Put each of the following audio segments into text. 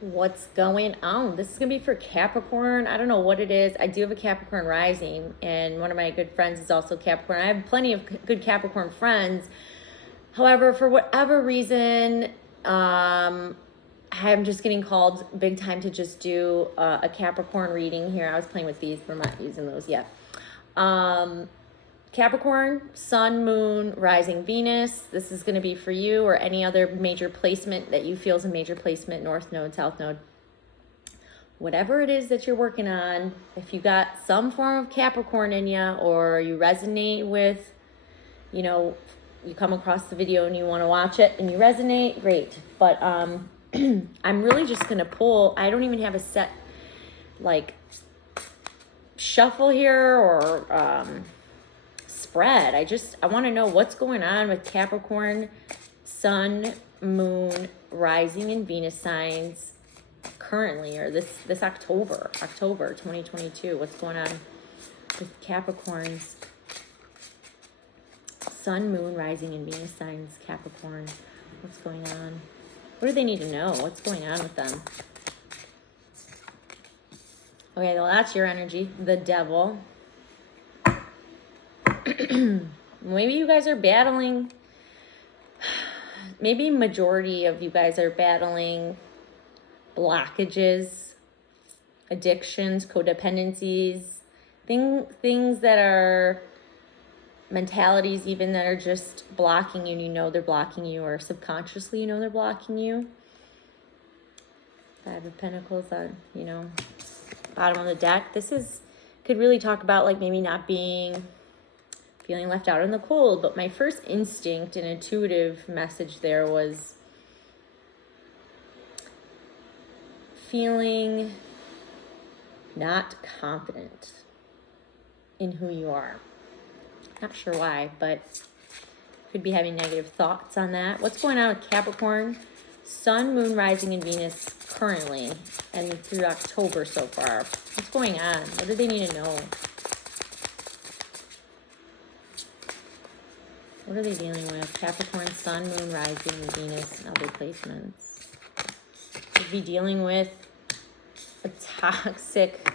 What's going on? This is going to be for Capricorn. I don't know what it is. I do have a Capricorn rising, and one of my good friends is also Capricorn. I have plenty of good Capricorn friends. However, for whatever reason, I'm just getting called big time to just do a Capricorn reading here. I was playing with these, but I'm not using those yet. Capricorn, Sun, Moon, Rising Venus. This is going to be for you or any other major placement that you feel is a major placement, North Node, South Node. Whatever it is that you're working on, if you got some form of Capricorn in you or you resonate with, you come across the video and you want to watch it and you resonate, great. But I'm really just going to pull. I don't even have a set, shuffle here or spread. I want to know what's going on with Capricorn, Sun, Moon, Rising, and Venus signs currently, or this October 2022. What's going on with Capricorns, Sun, Moon, Rising, and Venus signs, Capricorn? What's going on? What do they need to know? What's going on with them? Okay, well, that's your energy, the Devil. Maybe you guys are battling, maybe majority of you guys are battling blockages, addictions, codependencies, things that are mentalities even that are just blocking you, and they're blocking you, or subconsciously they're blocking you. Five of Pentacles on, bottom of the deck. Could really talk about maybe not feeling left out in the cold, but my first instinct and intuitive message there was feeling not confident in who you are. Not sure why, but could be having negative thoughts on that. What's going on with Capricorn, Sun, Moon, Rising, and Venus currently and through October so far? What's going on? What do they need to know? What are they dealing with? Capricorn, Sun, Moon, Rising, and Venus, and other placements. Could be dealing with a toxic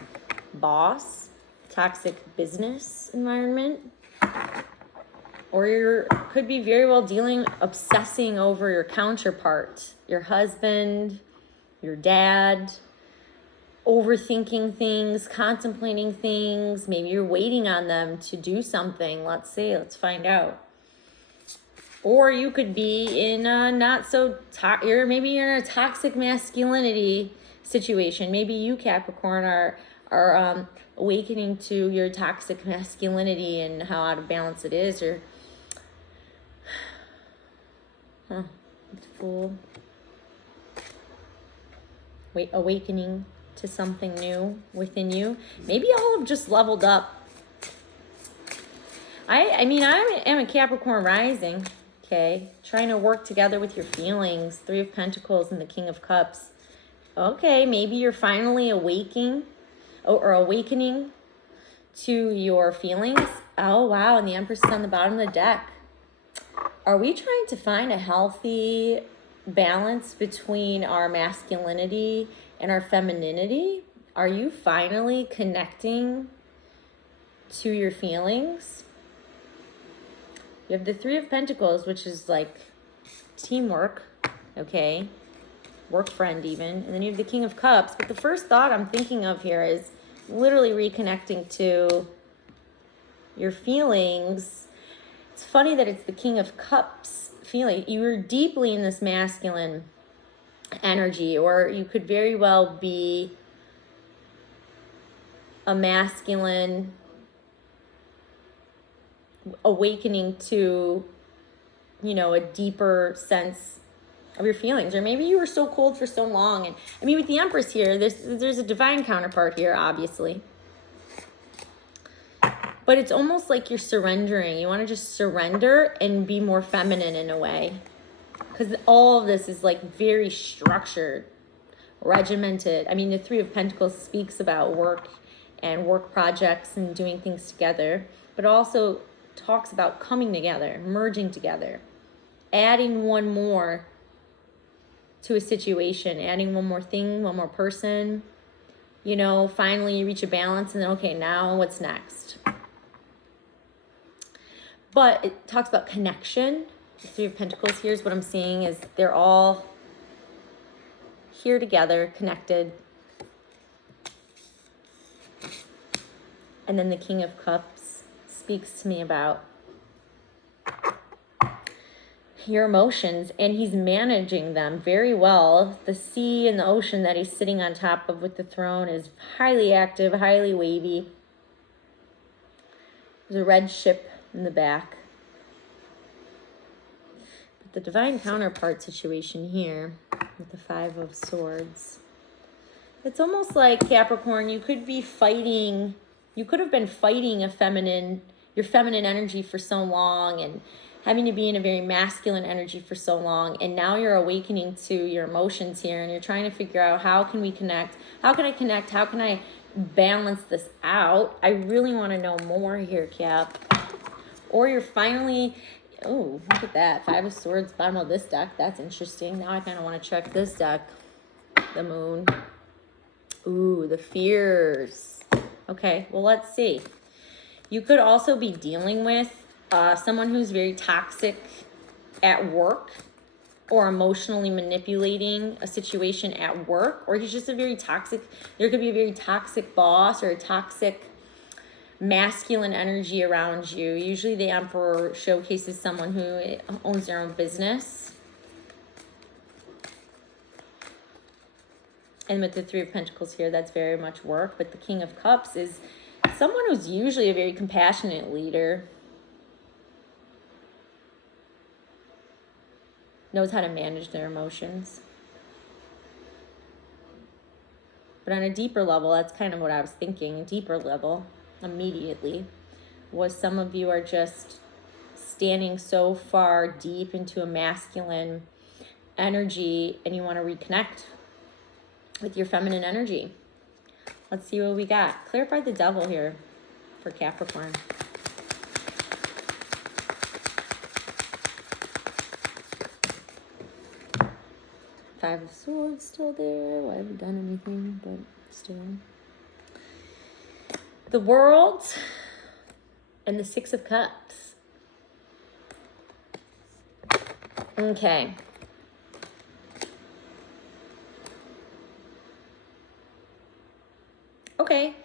boss, toxic business environment. Or you could be very well obsessing over your counterpart, your husband, your dad, overthinking things, contemplating things. Maybe you're waiting on them to do something. Let's find out. Or you could be in a maybe you're in a toxic masculinity situation. Maybe you, Capricorn, are awakening to your toxic masculinity and how out of balance it is. Or Fool. Awakening to something new within you. Maybe y'all have just leveled up. I'm a Capricorn rising. Okay, trying to work together with your feelings. Three of Pentacles and the King of Cups. Okay, maybe you're finally awakening to your feelings. Oh, wow, and the Empress is on the bottom of the deck. Are we trying to find a healthy balance between our masculinity and our femininity? Are you finally connecting to your feelings? You have the Three of Pentacles, which is teamwork, okay? Work friend even. And then you have the King of Cups. But the first thought I'm thinking of here is literally reconnecting to your feelings. It's funny that it's the King of Cups feeling. You were deeply in this masculine energy, or you could very well be a masculine awakening to, a deeper sense of your feelings. Or maybe you were so cold for so long. And with the Empress here, there's a divine counterpart here, obviously. But it's almost like you're surrendering. You want to just surrender and be more feminine in a way. Because all of this is very structured, regimented. The Three of Pentacles speaks about work and work projects and doing things together. But also talks about coming together, merging together, adding one more to a situation, adding one more thing, one more person. You know, finally you reach a balance and then, okay, now what's next? But it talks about connection. The Three of Pentacles, here's what I'm seeing is they're all here together, connected. And then the King of Cups speaks to me about your emotions, and he's managing them very well. The sea and the ocean that he's sitting on top of with the throne is highly active, highly wavy. There's a red ship in the back. But the divine counterpart situation here with the Five of Swords, it's almost like, Capricorn, you could be fighting, you could have been fighting your feminine energy for so long and having to be in a very masculine energy for so long, and now you're awakening to your emotions here, and you're trying to figure out, how can we connect? How can I connect? How can I balance this out? I really want to know more here, Cap. Or you're finally, oh, look at that. Five of Swords, bottom of this deck. That's interesting. Now I kind of want to check this deck. The Moon. Ooh, the fears. Okay, well, let's see. You could also be dealing with someone who's very toxic at work, or emotionally manipulating a situation at work, or he's just a very toxic, there could be a very toxic boss or a toxic masculine energy around you. Usually the Emperor showcases someone who owns their own business. And with the Three of Pentacles here, that's very much work. But the King of Cups is someone who's usually a very compassionate leader. Knows how to manage their emotions. But on a deeper level, that's kind of what I was thinking. A deeper level, immediately, was some of you are just standing so far deep into a masculine energy, and you want to reconnect with your feminine energy. Let's see what we got. Clarify the Devil here for Capricorn. Five of Swords still there. Well, I haven't done anything, but still. The World and the Six of Cups. Okay. Okay.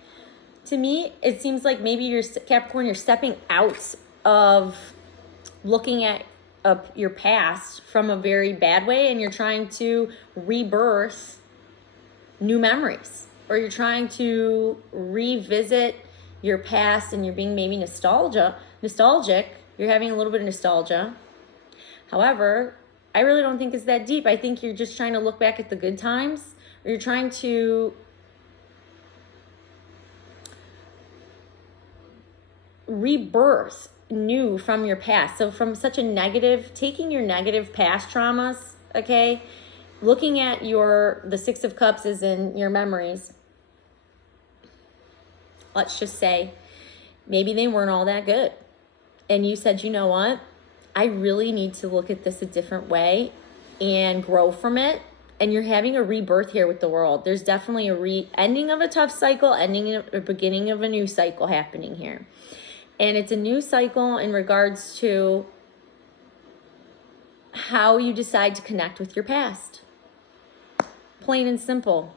To me, it seems like maybe you're, Capricorn, you're stepping out of looking at your past from a very bad way, and you're trying to rebirth new memories, or you're trying to revisit your past, and you're being maybe nostalgic. You're having a little bit of nostalgia. However, I really don't think it's that deep. I think you're just trying to look back at the good times, or you're trying to rebirth new from your past. So from such a negative, taking your negative past traumas, okay, looking at the Six of Cups is in your memories. Let's just say maybe they weren't all that good, and you said, you know what, I really need to look at this a different way and grow from it. And you're having a rebirth here with the World. There's definitely a ending of a tough cycle, a beginning of a new cycle happening here. And it's a new cycle in regards to how you decide to connect with your past. Plain and simple.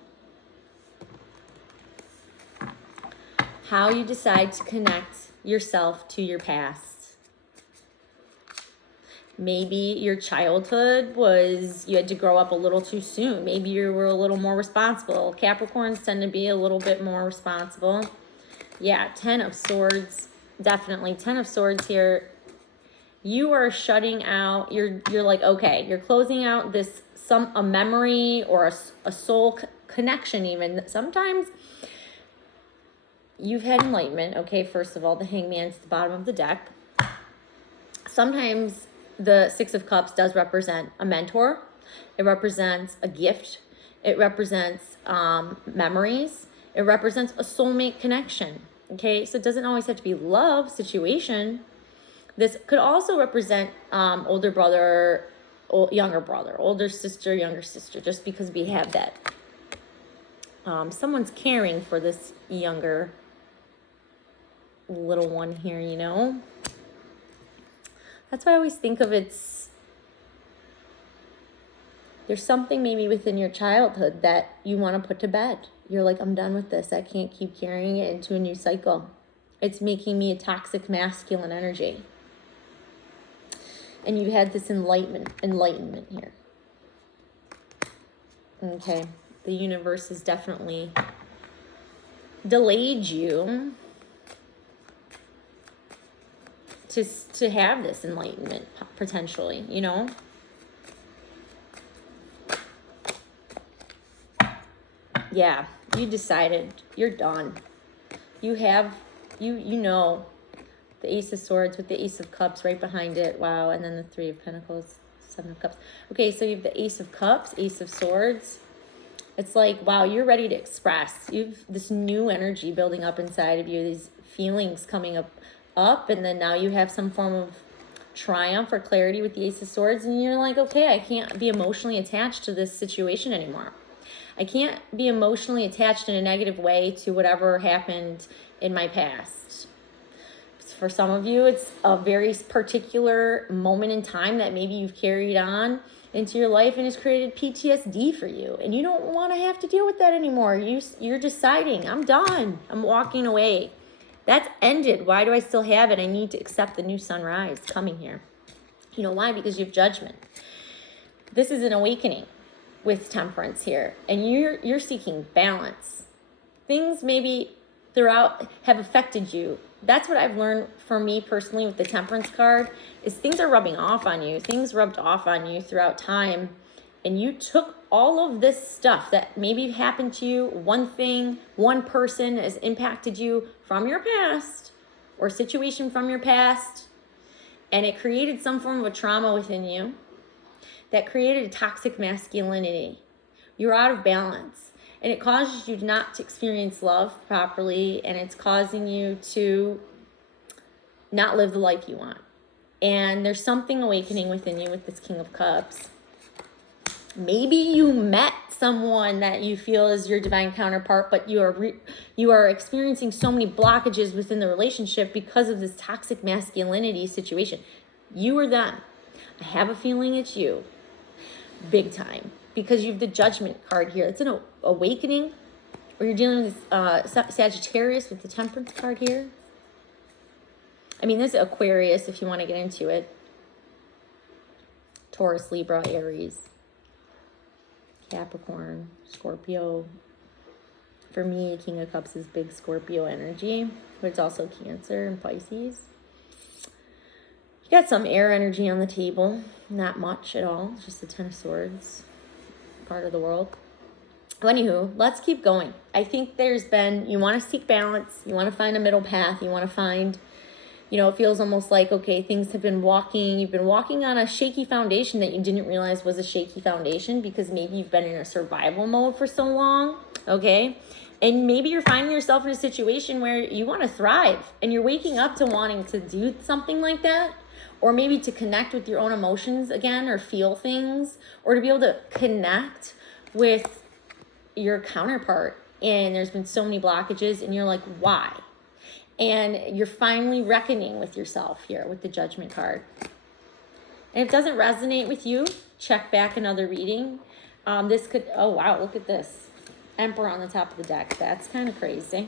How you decide to connect yourself to your past. Maybe your childhood was, you had to grow up a little too soon. Maybe you were a little more responsible. Capricorns tend to be a little bit more responsible. Yeah, Ten of Swords. Definitely. Ten of Swords here. You are shutting out, you're like, okay, you're closing out a memory or a soul connection even. Sometimes you've had enlightenment. Okay, first of all, the Hangman's at the bottom of the deck. Sometimes the Six of Cups does represent a mentor. It represents a gift. It represents memories. It represents a soulmate connection. Okay, so it doesn't always have to be love situation. This could also represent older brother, younger brother, older sister, younger sister, just because we have that. Someone's caring for this younger little one here, you know? That's why I always think of there's something maybe within your childhood that you want to put to bed. You're like, I'm done with this. I can't keep carrying it into a new cycle. It's making me a toxic masculine energy. And you had this enlightenment here. Okay. The universe has definitely delayed you to have this enlightenment, potentially, you know? Yeah, you decided you're done. You have, you know, the Ace of Swords with the Ace of Cups right behind it. Wow, and then the Three of Pentacles, Seven of Cups. Okay, so you have the Ace of Cups, Ace of Swords. It's like, wow, you're ready to express. You've this new energy building up inside of you, these feelings coming up, and then now you have some form of triumph or clarity with the Ace of Swords, and you're like, okay, I can't be emotionally attached to this situation anymore. I can't be emotionally attached in a negative way to whatever happened in my past. For some of you, it's a very particular moment in time that maybe you've carried on into your life and has created PTSD for you. And you don't want to have to deal with that anymore. You're deciding, I'm done. I'm walking away. That's ended. Why do I still have it? I need to accept the new sunrise coming here. You know why? Because you have judgment. This is an awakening with Temperance here, and you're seeking balance. Things maybe throughout have affected you. That's what I've learned for me personally with the Temperance card, is things are rubbing off on you. Things rubbed off on you throughout time, and you took all of this stuff that maybe happened to you, one thing, one person has impacted you from your past or situation from your past, and it created some form of a trauma within you that created a toxic masculinity. You're out of balance, and it causes you not to experience love properly, and it's causing you to not live the life you want. And there's something awakening within you with this King of Cups. Maybe you met someone that you feel is your divine counterpart, but you are experiencing so many blockages within the relationship because of this toxic masculinity situation. You or them. I have a feeling it's you. Big time, because you have the Judgment card here. It's an awakening, or you're dealing with Sagittarius with the Temperance card here. I mean, this is Aquarius if you want to get into it. Taurus, Libra, Aries, Capricorn, Scorpio. For me, King of Cups is big Scorpio energy, but it's also Cancer and Pisces. You got some air energy on the table. Not much at all. It's just the Ten of Swords part of the world. Well, anywho, let's keep going. I think you want to seek balance. You want to find a middle path. You want to find, it feels almost like, okay, things have been you've been walking on a shaky foundation that you didn't realize was a shaky foundation because maybe you've been in a survival mode for so long, okay? And maybe you're finding yourself in a situation where you want to thrive and you're waking up to wanting to do something like that. Or maybe to connect with your own emotions again, or feel things, or to be able to connect with your counterpart. And there's been so many blockages, and you're like, why? And you're finally reckoning with yourself here with the Judgment card. And if it doesn't resonate with you, check back another reading. This could, oh wow, look at this. Emperor on the top of the deck. That's kind of crazy.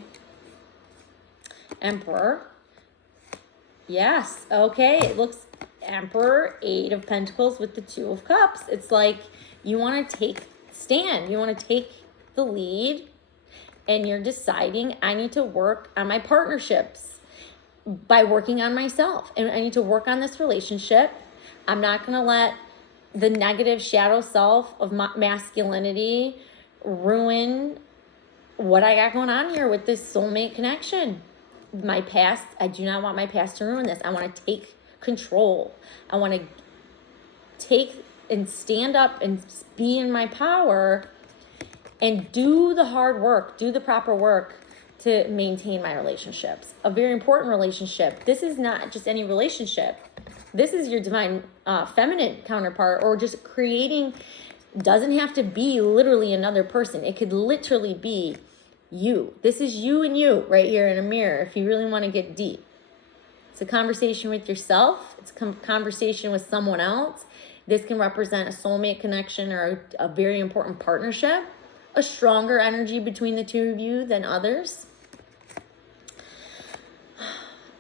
Emperor. Yes, okay, it looks Emperor, Eight of Pentacles with the Two of Cups. It's like you want to stand. You want to take the lead, and you're deciding, I need to work on my partnerships by working on myself. And I need to work on this relationship. I'm not going to let the negative shadow self of masculinity ruin what I got going on here with this soulmate connection. My past, I do not want my past to ruin this. I want to take control. I want to take and stand up and be in my power and do the hard work, do the proper work to maintain my relationships. A very important relationship. This is not just any relationship. This is your divine feminine counterpart, or just creating, doesn't have to be literally another person. It could literally be you. This is you and you right here in a mirror if you really want to get deep. It's a conversation with yourself. It's a conversation with someone else. This can represent a soulmate connection or a very important partnership, a stronger energy between the two of you than others.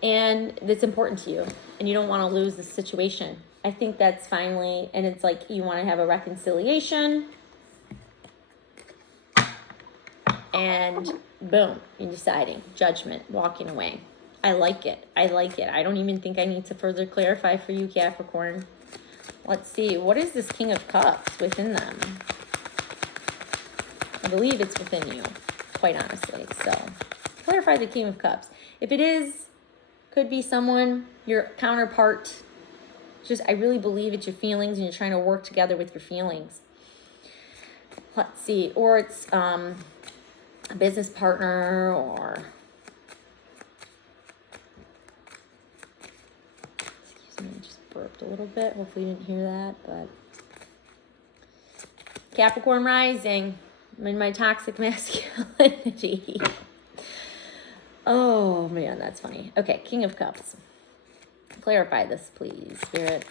And it's important to you, and you don't want to lose the situation. I think that's finally, and it's like you want to have a reconciliation, and boom, you're deciding, judgment, walking away. I like it. I like it. I don't even think I need to further clarify for you, Capricorn. Let's see. What is this King of Cups within them? I believe it's within you, quite honestly. So clarify the King of Cups. If it is, could be someone, your counterpart. Just, I really believe it's your feelings and you're trying to work together with your feelings. Let's see. Or it's a business partner, or... Excuse me, I just burped a little bit. Hopefully you didn't hear that, but... Capricorn rising. I'm in my toxic masculinity. Oh, man, that's funny. Okay, King of Cups. Clarify this, please, Spirit.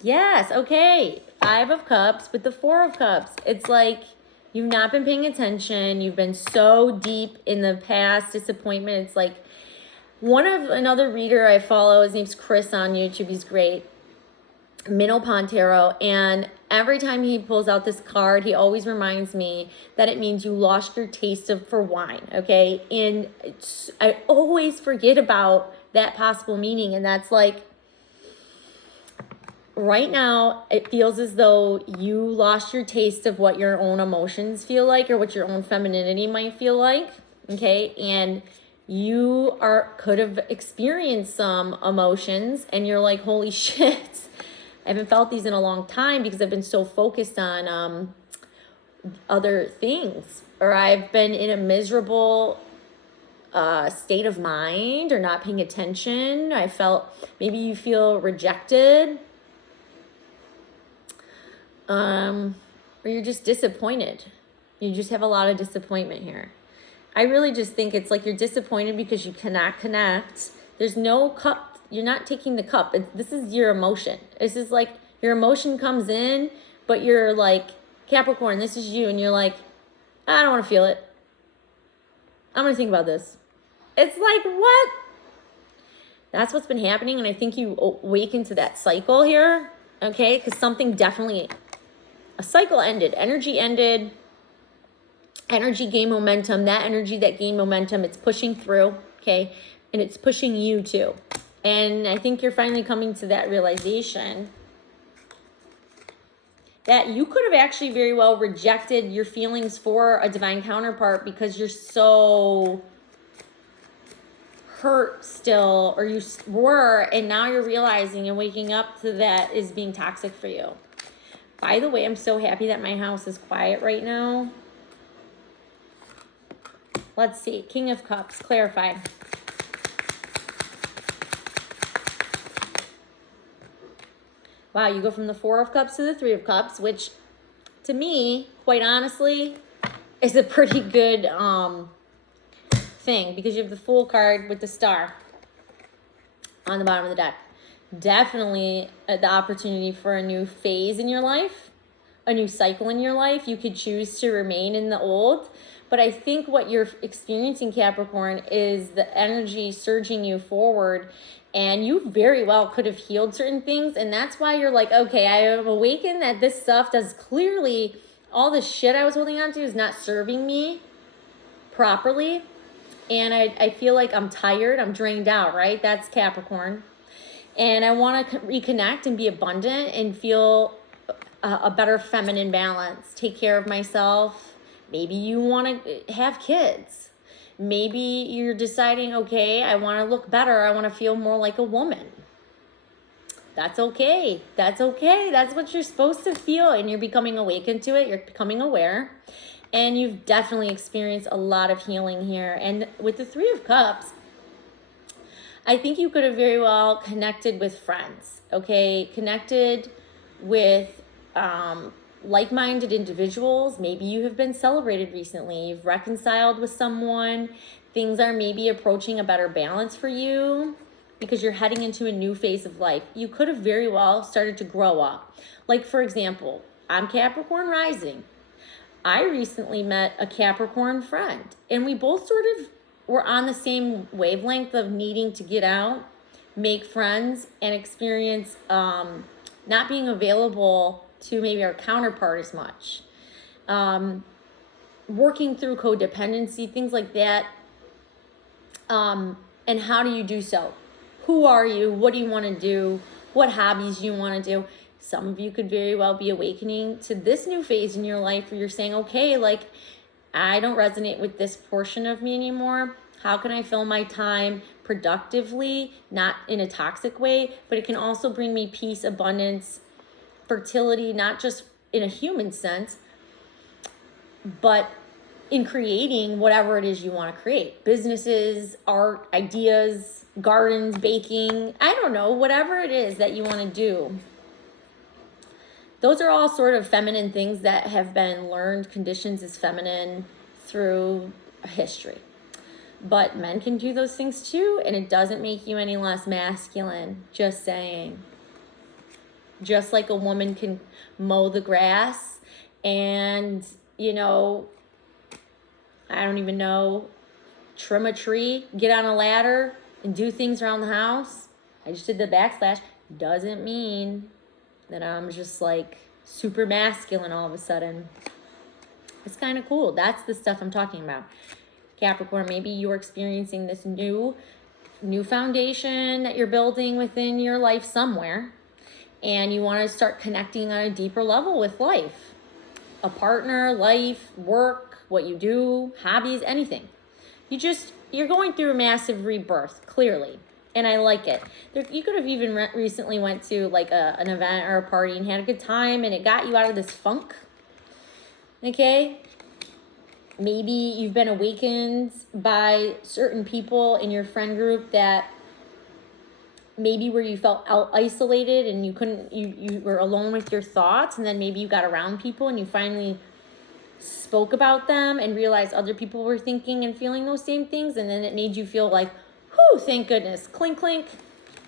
Yes, okay. 5 of Cups with the 4 of Cups. It's like you've not been paying attention. You've been so deep in the past disappointment. It's like another reader I follow, his name's Chris on YouTube. He's great. Minnow Pontero, and every time he pulls out this card, he always reminds me that it means you lost your taste for wine, okay? And I always forget about that possible meaning, and that's like, right now, it feels as though you lost your taste of what your own emotions feel like, or what your own femininity might feel like, okay? And you could have experienced some emotions, and you're like, holy shit, I haven't felt these in a long time because I've been so focused on other things, or I've been in a miserable state of mind, or not paying attention. Maybe you feel rejected, or you're just disappointed. You just have a lot of disappointment here. I really just think it's like you're disappointed because you cannot connect. There's no cup. You're not taking the cup. This is your emotion. This is like your emotion comes in, but you're like, Capricorn, this is you. And you're like, I don't want to feel it. I'm going to think about this. It's like, what? That's what's been happening. And I think you awaken to that cycle here. Okay. Because something definitely, a cycle ended. Energy ended. Energy gained momentum. That energy that gained momentum, it's pushing through. Okay. And it's pushing you too. And I think you're finally coming to that realization that you could have actually very well rejected your feelings for a divine counterpart because you're so hurt still, or you were, and now you're realizing and waking up to that is being toxic for you. By the way, I'm so happy that my house is quiet right now. Let's see. King of Cups. Clarify. Wow, you go from the 4 of Cups to the 3 of Cups, which to me, quite honestly, is a pretty good thing, because you have the Fool card with the star on the bottom of the deck. Definitely the opportunity for a new phase in your life, a new cycle in your life. You could choose to remain in the old, but I think what you're experiencing, Capricorn, is the energy surging you forward. And you very well could have healed certain things. And that's why you're like, okay, I am awakened that this stuff does clearly, all the shit I was holding on to is not serving me properly. And I feel like I'm tired. I'm drained out, right? That's Capricorn. And I want to reconnect and be abundant and feel a better feminine balance. Take care of myself. Maybe you want to have kids. Maybe you're deciding, okay, I want to look better. I want to feel more like a woman. That's okay. That's okay. That's what you're supposed to feel. And you're becoming awakened to it. You're becoming aware. And you've definitely experienced a lot of healing here. And with the Three of Cups, I think you could have very well connected with friends, okay? Connected with like-minded individuals. Maybe you have been celebrated recently. You've reconciled with someone. Things are maybe approaching a better balance for you because you're heading into a new phase of life. You could have very well started to grow up. Like, for example, I'm Capricorn rising. I recently met a Capricorn friend, and we both sort of were on the same wavelength of needing to get out, make friends, and experience not being available to maybe our counterpart as much. Working through codependency, things like that. And how do you do so? Who are you? What do you want to do? What hobbies do you want to do? Some of you could very well be awakening to this new phase in your life where you're saying, okay, like, I don't resonate with this portion of me anymore. How can I fill my time productively, not in a toxic way, but it can also bring me peace, abundance, fertility, not just in a human sense, but in creating whatever it is you want to create. Businesses, art, ideas, gardens, baking, I don't know, whatever it is that you want to do. Those are all sort of feminine things that have been learned, conditions as feminine through history. But men can do those things too, and it doesn't make you any less masculine, just saying. Just like a woman can mow the grass and, you know, I don't even know, trim a tree, get on a ladder, and do things around the house. I just did the backslash. Doesn't mean that I'm just like super masculine all of a sudden. It's kind of cool. That's the stuff I'm talking about. Capricorn, maybe you're experiencing this new foundation that you're building within your life somewhere, and you want to start connecting on a deeper level with life. A partner, life, work, what you do, hobbies, anything. You're going through a massive rebirth, clearly. And I like it. You could have even recently went to like an event or a party and had a good time, and it got you out of this funk. Okay? Maybe you've been awakened by certain people in your friend group that maybe where you felt isolated and you were alone with your thoughts, and then maybe you got around people and you finally spoke about them and realized other people were thinking and feeling those same things, and then it made you feel like, whew, thank goodness. Clink, clink.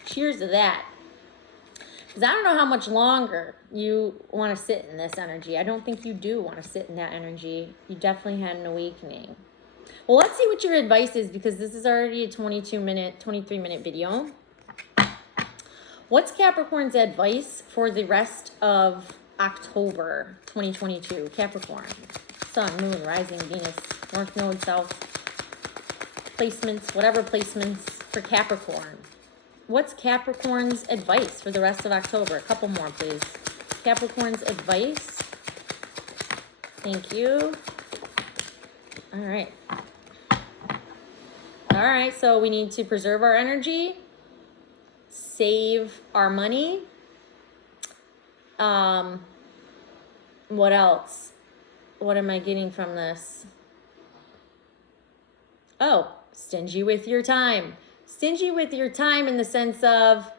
Cheers to that. Because I don't know how much longer you want to sit in this energy. I don't think you do want to sit in that energy. You definitely had an awakening. Well, let's see what your advice is, because this is already a 23-minute video. What's Capricorn's advice for the rest of October 2022? Capricorn. Sun, Moon, Rising, Venus, North Node, South. Placements, whatever placements for Capricorn. What's Capricorn's advice for the rest of October? A couple more, please. Capricorn's advice. Thank you. All right. All right, so we need to preserve our energy, save our money. What else? What am I getting from this? Oh, stingy with your time. Stingy with your time in the sense of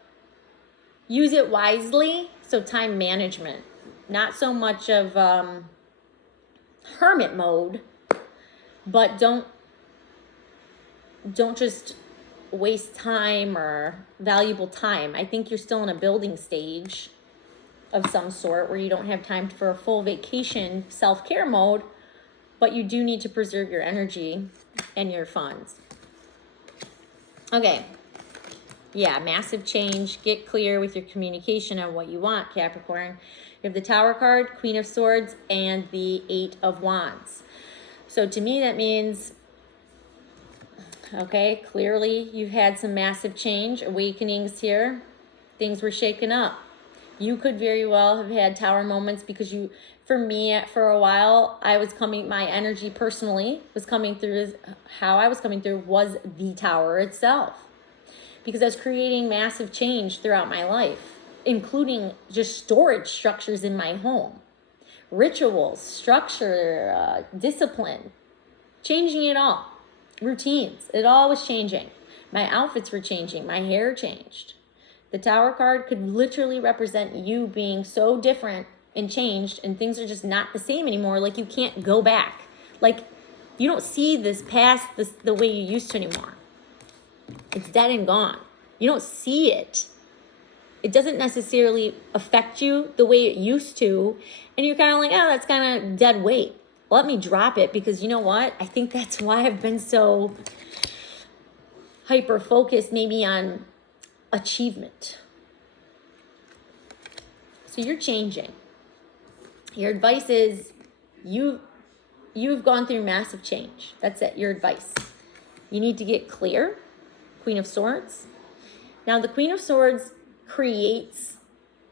use it wisely. So time management, not so much of hermit mode, but don't just waste time or valuable time. I think you're still in a building stage of some sort where you don't have time for a full vacation self-care mode, but you do need to preserve your energy and your funds. Okay. Yeah, massive change. Get clear with your communication on what you want, Capricorn. You have the Tower card, Queen of Swords, and the Eight of Wands. So to me, that means, okay, clearly you've had some massive change, awakenings here. Things were shaken up. You could very well have had Tower moments because for me, for a while, my energy personally was coming through, how I was coming through was the Tower itself. Because I was creating massive change throughout my life, including just storage structures in my home, rituals, structure, discipline, changing it all. Routines, it all was changing. My outfits were changing, my hair changed. The Tower card could literally represent you being so different and changed, and things are just not the same anymore. Like, you can't go back. Like, you don't see this past the way you used to anymore. It's dead and gone. You don't see it. It doesn't necessarily affect you the way it used to. And you're kind of like, oh, that's kind of dead weight. Let me drop it, because you know what? I think that's why I've been so hyper focused maybe on achievement. So you're changing. Your advice is you've gone through massive change. That's it, your advice. You need to get clear. Queen of Swords. Now the Queen of Swords creates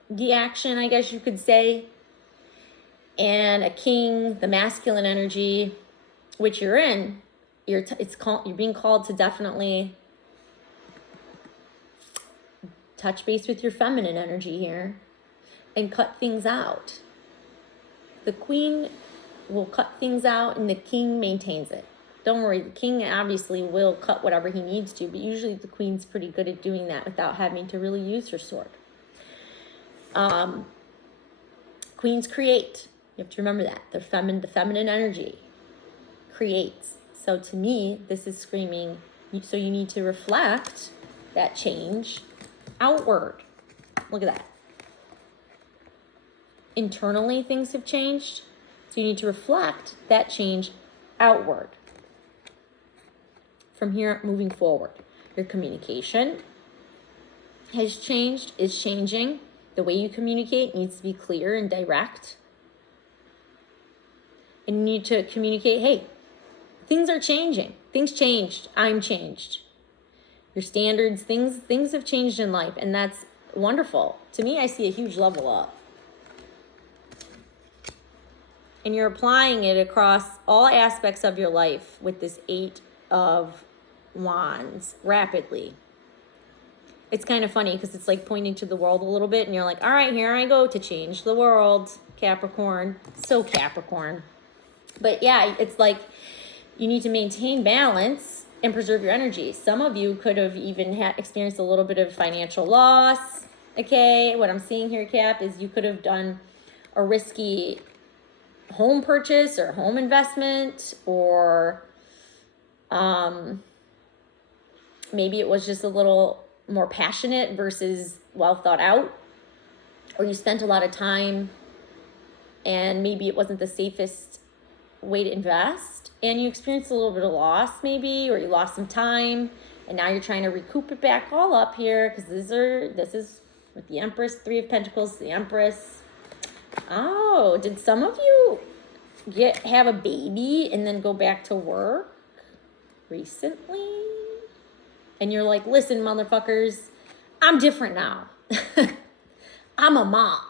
the action, I guess you could say. And a king, the masculine energy, which you're in, you're being called to definitely touch base with your feminine energy here and cut things out. The queen will cut things out and the king maintains it. Don't worry, the king obviously will cut whatever he needs to, but usually the queen's pretty good at doing that without having to really use her sword. Queens create. You have to remember that. The feminine energy creates. So to me, this is screaming, so you need to reflect that change outward. Look at that. Internally, things have changed. So you need to reflect that change outward. From here, moving forward. Your communication has changed, is changing. The way you communicate needs to be clear and direct. And you need to communicate, hey, things are changing. Things changed. I'm changed. Your standards, things have changed in life, and that's wonderful. To me, I see a huge level up. And you're applying it across all aspects of your life with this 8 of Wands rapidly. It's kind of funny because it's like pointing to the world a little bit, and you're like, all right, here I go to change the world, Capricorn. So Capricorn. But yeah, it's like you need to maintain balance and preserve your energy. Some of you could have even experienced a little bit of financial loss. Okay, what I'm seeing here, Cap, is you could have done a risky home purchase or home investment, or maybe it was just a little more passionate versus well thought out, or you spent a lot of time and maybe it wasn't the safest way to invest, and you experienced a little bit of loss maybe, or you lost some time, and now you're trying to recoup it back all up here, because this is with the Empress, 3 of Pentacles, the Empress. Oh, did some of you have a baby and then go back to work recently? And you're like, listen, motherfuckers, I'm different now. I'm a mom.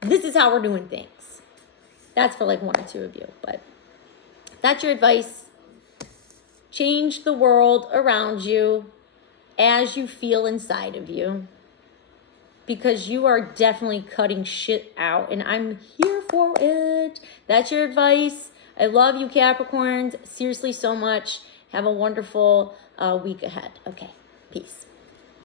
This is how we're doing things. That's for like 1 or 2 of you, but that's your advice. Change the world around you as you feel inside of you, because you are definitely cutting shit out, and I'm here for it. That's your advice. I love you, Capricorns, seriously so much. Have a wonderful week ahead. Okay, peace.